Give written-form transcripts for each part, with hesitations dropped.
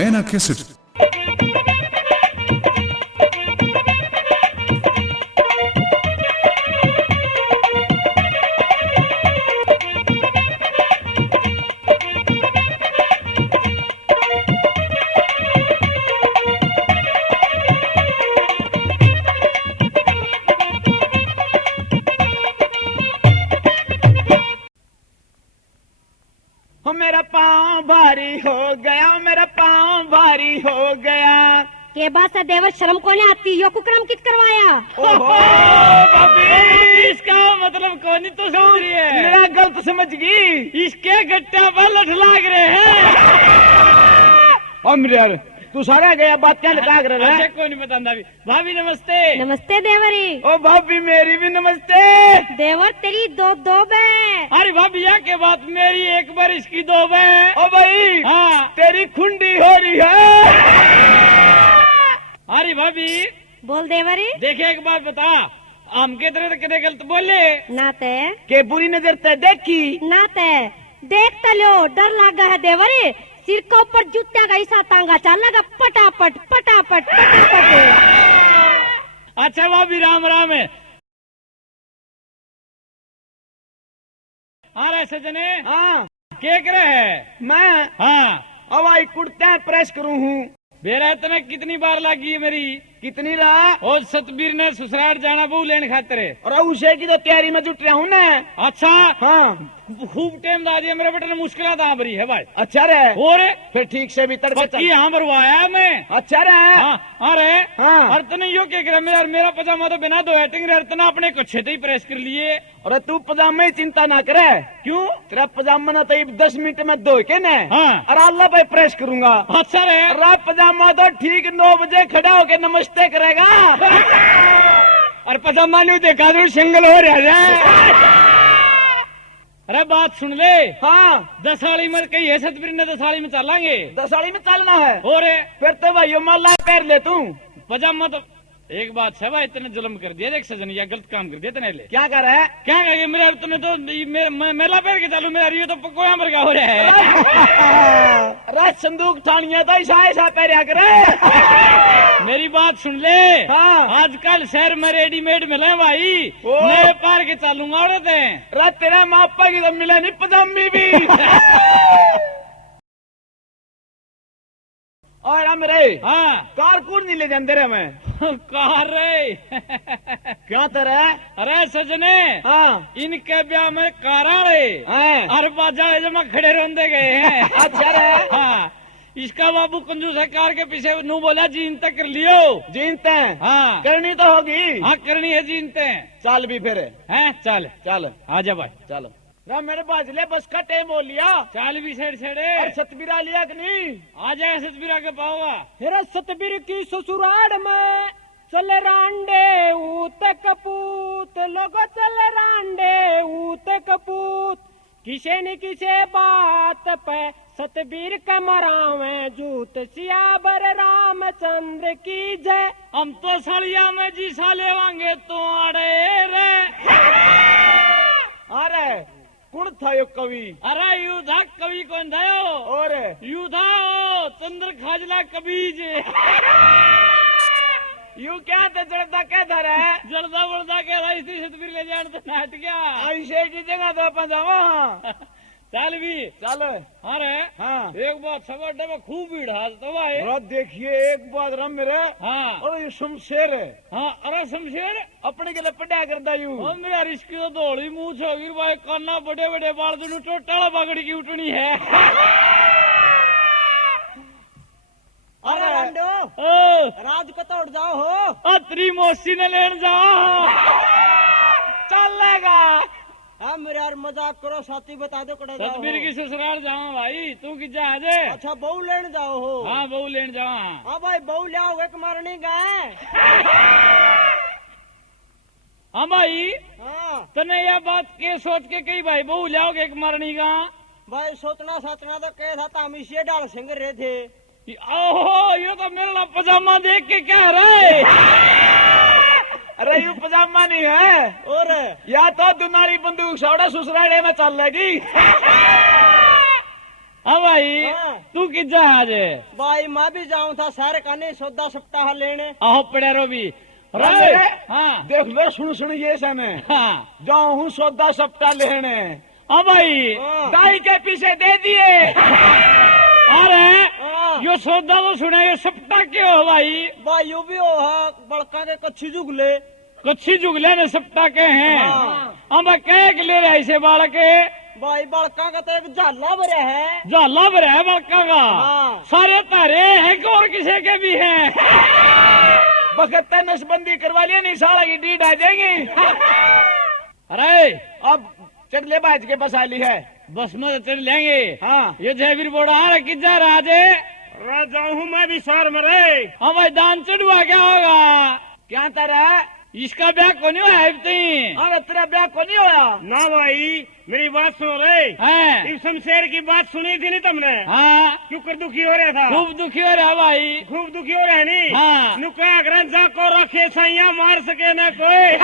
मैना कैसेट। मेरा पाँव भारी हो गया, मेरा पाँव भारी हो गया। के बात से देवर शर्म को नहीं आती, यो कुकरम कित करवाया? ओहो भाभी, इसका मतलब कौन तो समझ रही है? मेरा गलत समझ गई। इसके गट्टा पर लठ लाग रहे हैं। हम यार तू सारा गया बात क्या लगा कर रहा है? कोई नहीं बताता अभी। भाभी नमस्ते। नमस्ते देवरी। ओ भाभी मेरी भी नमस्ते। देवर तेरी दो दो बे। अरे भाभी यहाँ के बात मेरी एक बार इसकी दो बे। ओ भाई हाँ तेरी खुंडी हो रही है। अरे भाभी बोल देवरी। देखे एक बात बता, आम के तरह कदे गलत बोले नाते के बुरी नजर ते देखी नाते देख तलो डर लगा है देवरी। सिर के ऊपर जूत्या का ऐसा तांगा चलेगा पटापट पटापट पटापट। अच्छा भाभी राम राम है। हाँ रे सजने हाँ क्या करे है? मैं हाँ अब आई कुर्ता प्रेस करूँ हूँ। बेरा तुम्हें कितनी बार लगी है मेरी? कितनी रहा? और सतबीर ने ससुराल जाना बहु लेने खातिर है। और उसे की तो तैयारी में जुट रहा हूँ ना। अच्छा हाँ खूब टाइम दादी है मेरे बेटे ने, मुश्किल बरी है भाई। अच्छा रे और फिर ठीक से भीतर पक्की यहाँ भरवाया मैं। अच्छा रे हाँ अरे हाँ। और तने यो क्या करे मेरा मेरा पजामा तो बिना दो हेटिंग रे तना अपने कच्छे ही प्रेस कर लिए। और तू पजामे ही चिंता ना करे। क्यों? तेरा पजामा ना तो 10 मिनट में धो के ना हाँ। और अल्लाह भाई प्रेस करूंगा। अच्छा रे और पजामा तो ठीक 9 बजे खड़ा होके नमस्ते करेगा। और पजामा नहीं देखा तो सिंगल हो रहा है। अरे बात सुन ले। हाँ 10 साली में कही है सतबीर ने, 10 साली में चलेंगे। 10 साली में चलना है। और फिर तो भाई माला पैर ले तू। पजामा तो एक बात है भाई, इतने जुल्म कर दिया देख सजन, या गलत काम कर दिया तने ले। क्या कर रहा है? क्या कहेंगे मेरा तुमने तो मेला पैर के चालू मेरा रियो तो कोया मर गया हो रहा है। राज संदूक ठानिया था ऐसा पैर करे। मेरी बात सुन ले। हाँ आजकल शहर में रेडीमेड मिले भाई, ओ। मैं पार के चालूंगा औरत है। रात तेरा मापा की तो मिला नहीं पजामी भी। और हम रे हाँ कार कूर नहीं ले जाते रे मैं। कहा रे क्या तेरा? अरे सजने हाँ इनके ब्याह में कारा रे हाँ। और बाजा जमा खड़े रोंदे गए हैं। अच्छा रे हाँ इसका बाबू कंजूस है, कार के पीछे नू बोला जीन तक कर लियो। जीनते हैं हाँ करनी तो होगी। हाँ करनी है जीनते हैं। चाल भी फिर हैं चल चल आजा भाई चल ना मेरे पास ले बस का टाइम हो लिया। चाल भी छेड़ छेड़े और सतबीरा लिया कि नहीं? आ जाए सतबीरा के पाओगा। मेरा सतबीर की ससुराल में चले रांडे ऊत कपूत लोगो चले रांडे ऊत कपूत। किसे न किसे बात पे सतबीर कमरावे जूत सियाबर रामचंद्र की जय। हम तो सड़िया में जी साले वांगे तो अड़े रे। अरे कौन था यो कवि? अरे यू था कवि कौन था यो? और यू था ओ चंद्र खाजला कबीज। यू क्या था जड़ता क्या था रे? जड़दा बड़दा के था इसी सतबीर ले जान तो नाट गया। ऐसे की जगह तो अपन जावा। चल भी चल अरे हाँ एक बात सब अड्डे में खूब भीड़ है तो भाई। रात देखिए एक बात रम मेरे। हाँ और ये शमशेर है। हाँ अरे शमशेर अपने के लिए पढ़ा करता यूं। और मेरा रिश्की तो दौड़ी मुंह छोगिर भाई, काना बड़े बड़े बाल दोनों टोटाला पगड़ी की उठनी है। अरे राज को तोड़ जाओ हो अतरी मोसी ने लेन जाओ। चलेगा। हाँ मेरे यार मजाक करो, साथी बता दो कड़ा जाओ। सतबीर की ससुराल जाओ भाई, तू की जा जे। अच्छा बहू लेने जाओ हो? हाँ बहू लेन जाओ। हाँ भाई बहू ले आओ, एक मारनी गए। हाँ भाई हाँ तने यह बात के सोच के कही भाई बहू लाओगे एक मारनी का? भाई सोचना सोचना तो कह था, हम इसे डाल सिंग रहे थे। ओहो ये तो मेरा पजामा देख के कह रहे। अरे यू पजामा नहीं है, और या तो दुनाली बंदूक सौड़ा ससुराले में चल लेगी। हाँ भाई हाँ। तू किजा आज भाई मैं भी जाऊं था शहर का नहीं सौदा सप्ताह लेने। आहो पड़ा रो भी अरे, हाँ देख लो सुन ये समय हाँ जाऊं हूँ सौदा सप्ताह लेने। हाँ भाई हाँ। गाय के पीछे दे दिए। अरे हाँ। यो सौदा तो सुना ये सप्ताह क्यों हो भाई भाई यू भी हो हा बड़का के कच्ची जुगले। कच्छी जुगले ने सप्ताह के हैं हाँ। हम कह के ले रहे ऐसे बालक भाई बड़का का तो एक झाला भरे है। जाला भरा है बालका का हाँ। सारे तारे हैं कि और किसी के भी हैं बखत नसबंदी करवा लिया नहीं साला की डीड आ जाएगी। अरे अब चटले बाज के बसा ली है। बस में चल लेंगे हाँ ये जयवीर बोड़ा आ रहा किजा राजे जाऊँ मैं भी शहर में रे। हाँ भाई दान चढ़वा क्या होगा क्या तारा इसका ब्याह को नहीं हुआ है अरे तेरा ब्याह को नहीं होया। ना भाई मेरी बात सुनो रे। हैं इस शमशेर की बात सुनी थी नहीं तुमने? हाँ क्यों कर दुखी हो रहा था? खूब दुखी हो रहा भाई खूब दुखी हो रहा है नहीं? हाँ। नुका ग्रंजा को रखे सैया मार सके न कोई।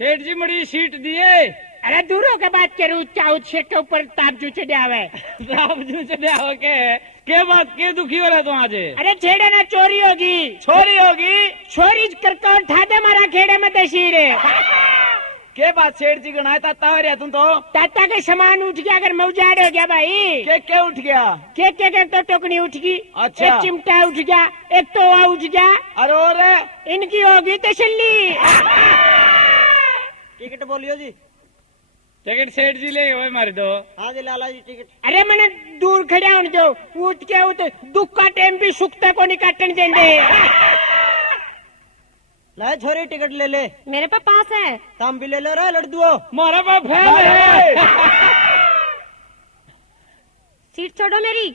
सेठ जी मड़ी सीट दिए अरे दूरों के बात करूँ चाउ छेक के ऊपर ताप जो चढ़ावे। साहब जी चले आओ के बात के दुखी हो रहा तुम आज अरे छेड़े ना चोरी होगी। छोरी होगी छोरी करके उठा दे मारा खेड़े में तशीरे। के बात सेठ जी गणाए ताता हो रहा तुम तो। ताता के सामान उठ गया अगर मैं उजाड़ हो गया भाई। के उठ गया। के तो टोकनी उठ गई। अच्छा। एक चिमटा उठ गया एक तोवा उठ गया। अरे और इनकी होगी तसल्ली। टिकट बोलियो जी। टिकट सेठ जी ले गए मारे दो हाँ जी लाला जी टिकट। अरे मैंने दूर खड़ा होने दो उठ के तो दुख का टाइम भी सुखता को नहीं काटने देंगे। ले छोरी टिकट ले ले। मेरे पास पास है। तुम भी ले लो रे लड़दुओ। मारा बाप है सीट छोड़ो मेरी।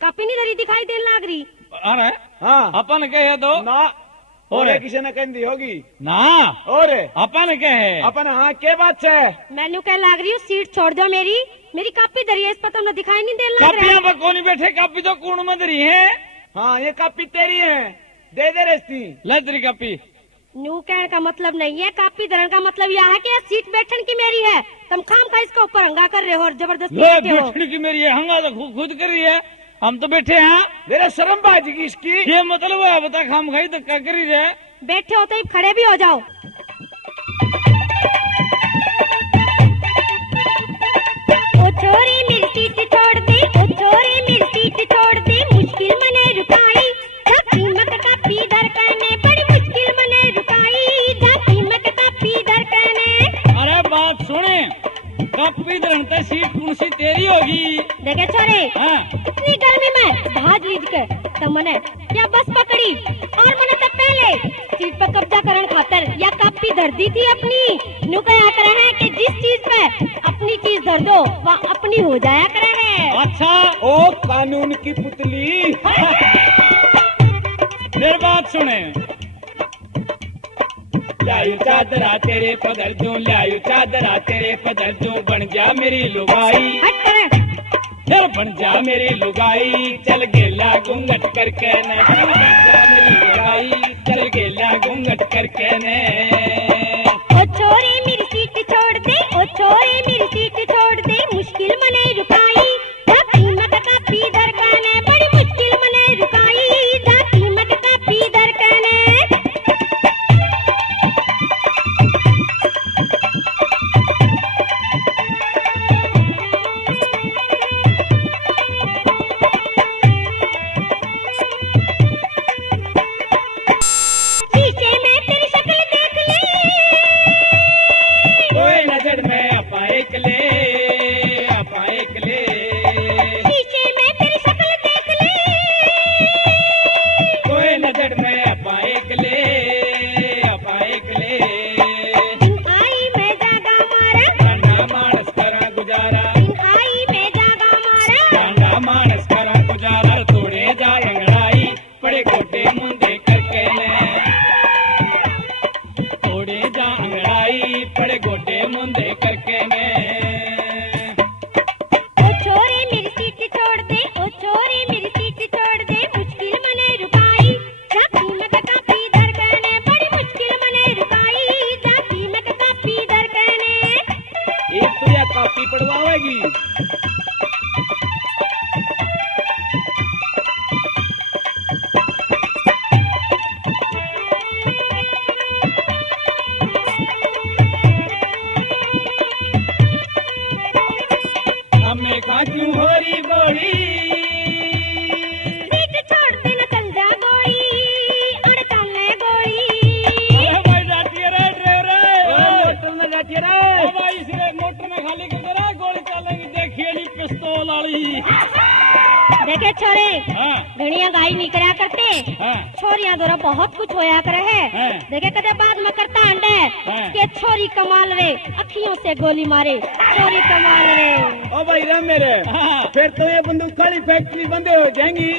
कापी नहीं धरी दिखाई देने लाग रही। अरे हाँ अपन कहे तो ना और और किसी ने कहती होगी ना और अपन कहे अपन हाँ के बात है। मैंने कह लाग रही हूँ सीट छोड़ दो मेरी। मेरी कापी धरी है इस पर तुमने दिखाई नहीं देने लाग रहा कापियां है। पर कौन बैठे कापी तो कूण में धरी है हाँ ये कापी तेरी है दे रस्ती। ले तेरी कापी न्यू कहने का मतलब नहीं है कापी धरण का मतलब यह है कि यह सीट बैठन की मेरी है। तुम खाम खा इसका ऊपर हंगा कर रहे हो और जबरदस्ती लो बैठे हो। बैठने की मेरी है हंगा तो खुद कर रही है हम तो बैठे हैं मेरा शर्म बाजी इसकी। ये मतलब है बता खाम खाई तो क्या कर रही है बैठे हो तो ही खड़े भी हो जाओ। ओ छोरी मेरी सीट छोड़ दे। ओ छोरी मेरी सीट छोड़ दे। मुश्किल मने रुकाई जा कीमत का पीदर कहने बड़ी मुश्किल मने रुकाई जा कीमत का पीदर कहने। अरे बात सुने कापी धरनता सीट कौन सी तेरी होगी देखे छोरे हाँ इतनी गर्मी में भाज लीज के तो मने या बस पकड़ी और मने तो पहले सीट पर कब्जा करन खातर या कापी धर दी थी अपनी। नु कहा करे है कि जिस चीज पे अपनी चीज धर दो वह अपनी हो जाया करे है। अच्छा ओ कानून की पुतली। मेरी बात सुने लायू चादरा तेरे पदर दूं लायू चादरा तेरे पदर दूं बन जा मेरी लुगाई हट करे फिर बन जा मेरी लुगाई चल गेला घूंघट करके ने बन जा मेरी लुगाई चल गेला घूंघट करके ने। ओ छोरी मेरी सीट छोड़ दे। ओ छोरी मेरी सीट छोड़ दे। मुश्किल मने रुकाई जा कीमत का पीदर कहने बड़ी मुश्किल मने रुकाई जा कीमत का पीदर कहने। शीशे में तेरी शक्ल देख ली। कोई नजर में अपा एक ले शीशे में तेरी शक्ल देख ली। कोई नजर में अपा एक ले दिन आई मैं जागा मारा। कांडा मानस करा गुजारा दिन आई मैं जागा मारा। कांडा मानस करा गुजारा तोड़े जा अंगड़ाई पड़े गोटे मुंदे करके ने तोड़े जा अंगड़ाई पड़े गोटे मुंदे करके ने। ओ छोरी मेरी सीट छोड़ दे। ओ छोरी मेरी सीट छोड़ दे। मुश्किल मने रुकाई जा कीमत का पीदर कहने बड़ी मुश्किल मने रुकाई कापी पढ़वावेगी। हमें खा क्यों हो रही बोली सीट छोड़ दे न चल जा गोली अड़ चलने गोली अरे भाई जाती रे ड्राइवर मोटर में जाती रे। भाई इसने मोटर में खाली कर दे रहा गोली चलेगी देखिए नी पिस्तौल वाली। देखे छोरे हाँ घड़िया गाई नहीं करया करते हाँ छोरियां द्वारा बहुत कुछ होया करे है हाँ। देखे कदे बाद में करता अंडे हाँ। के छोरी कमाल रे अखियों से गोली मारे छोरी कमाल रे ओ भाई राम मेरे, हाँ। फिर तो ये बंदूक वाली फैक्ट्री बंद हो जाएंगी।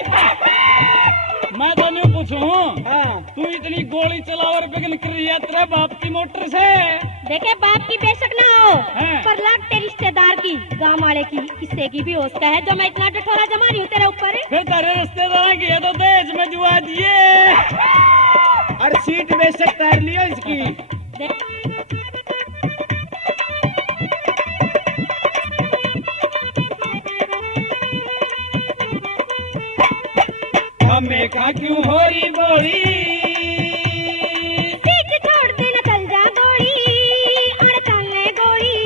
मैं तो नहीं पूछूं हाँ। तू इतनी गोली चलावर बिगन कर रही है तेरे बाप की मोटर से। देखे बाप की बेशक ना हो हाँ। पर लगते रिश्तेदार की गांव वाले की किस्से की भी होता है जो मैं इतना डठोरा जमा रही हूँ तेरे ऊपर फिर तेरे रिश्तेदार की है तो दहेज में जुआ दिए। और सीट बेशक कर लियो इसकी। हमें खा क्यों हो रही बोली सीट छोड़ दे न चल जा गोली और चलने गोली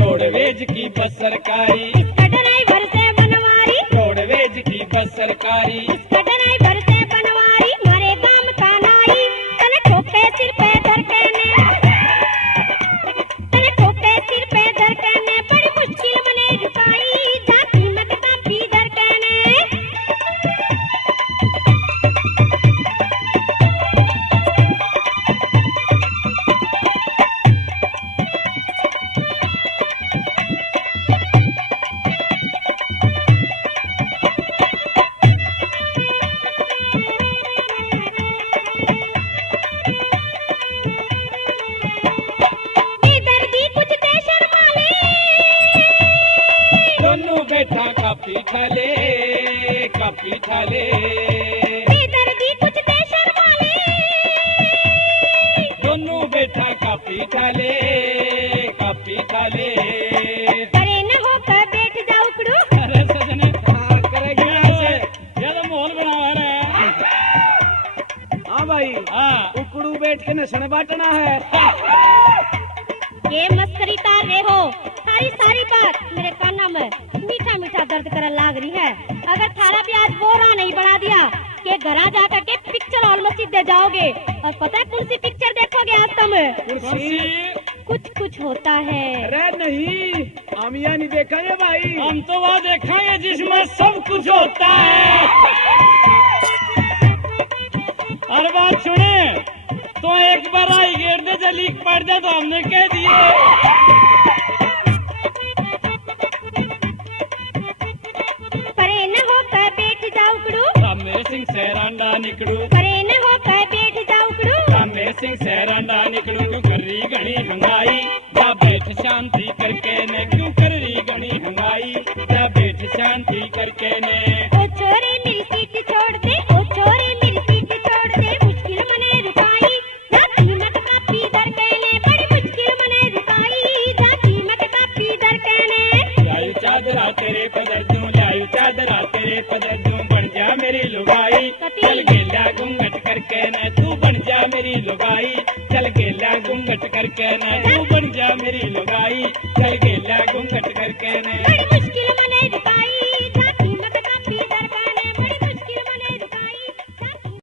रोडवेज की बस सरकारी इसका ड्राइवर से बनवारी रोडवेज की बस सरकारी इसका ड्राइवर से बनवारी मारे गांव का नाई तने ठोके सिर पे धरकने तने ठोके सिर पे धरकने बड़ी मुश्किल मने रुकाई जाती मत कापी धरकने बेदर्दी कुछ देशन वाले दोनों बैठा कापी ठाले कापी ठाले बेदर्दी कुछ देशन वाले दोनों बैठा कापी ठाले कापी ठाले। करे न होकर बैठ जाओ उकड़ू अरे सजने हाँ, करेगी ऐसे। ये तो माहौल बना हुआ है। हाँ भाई, हाँ उकड़ू बैठ के नसने बांटना है। ये मस्करी तार रहे हो सारी बात मेरे काना में मीठा मीठा दर्द करने लाग रही है। अगर थारा भी आज बोरा नहीं बना दिया कि घरा जा करके पिक्चर हॉल में सीधे जाओगे और पता है कौन सी पिक्चर देखोगे आज तुम कुर्सी। कुछ कुछ होता है। अरे नहीं, आमिया नहीं देखा ये भाई। हम तो वह देखेंगे जिसमें सब कुछ होता है। और बात सुने तो एक बार आई गेट दे जो लीक पड़ जाए तो हमने कह दिए। परे न होकर बैठ जाओ उकड़ू रामेर सिंह सहरांडा निकड़ू परे न होकर बैठ जाओ उकड़ू रामेर सिंह सहरांडा निकड़ू क्यों कर रही घनी हंगाई जा बैठ शांति करके ने क्यों कर रही घनी हंगाई जा बैठ शांति करके ने। ओ छोरी मेरी सीट छोड़ दे ओ छोरी मेरी सीट छोड़ दे मुश्किल मने रुकाई जाती मत कापी धरकने बड़ी मुश्किल मने रुकाई जाती मत कापी धरकने लायू चादरा तेरे पदर दूं लायू चादरा तेरे पदर दूं बन जा मेरी लुगाई चल गे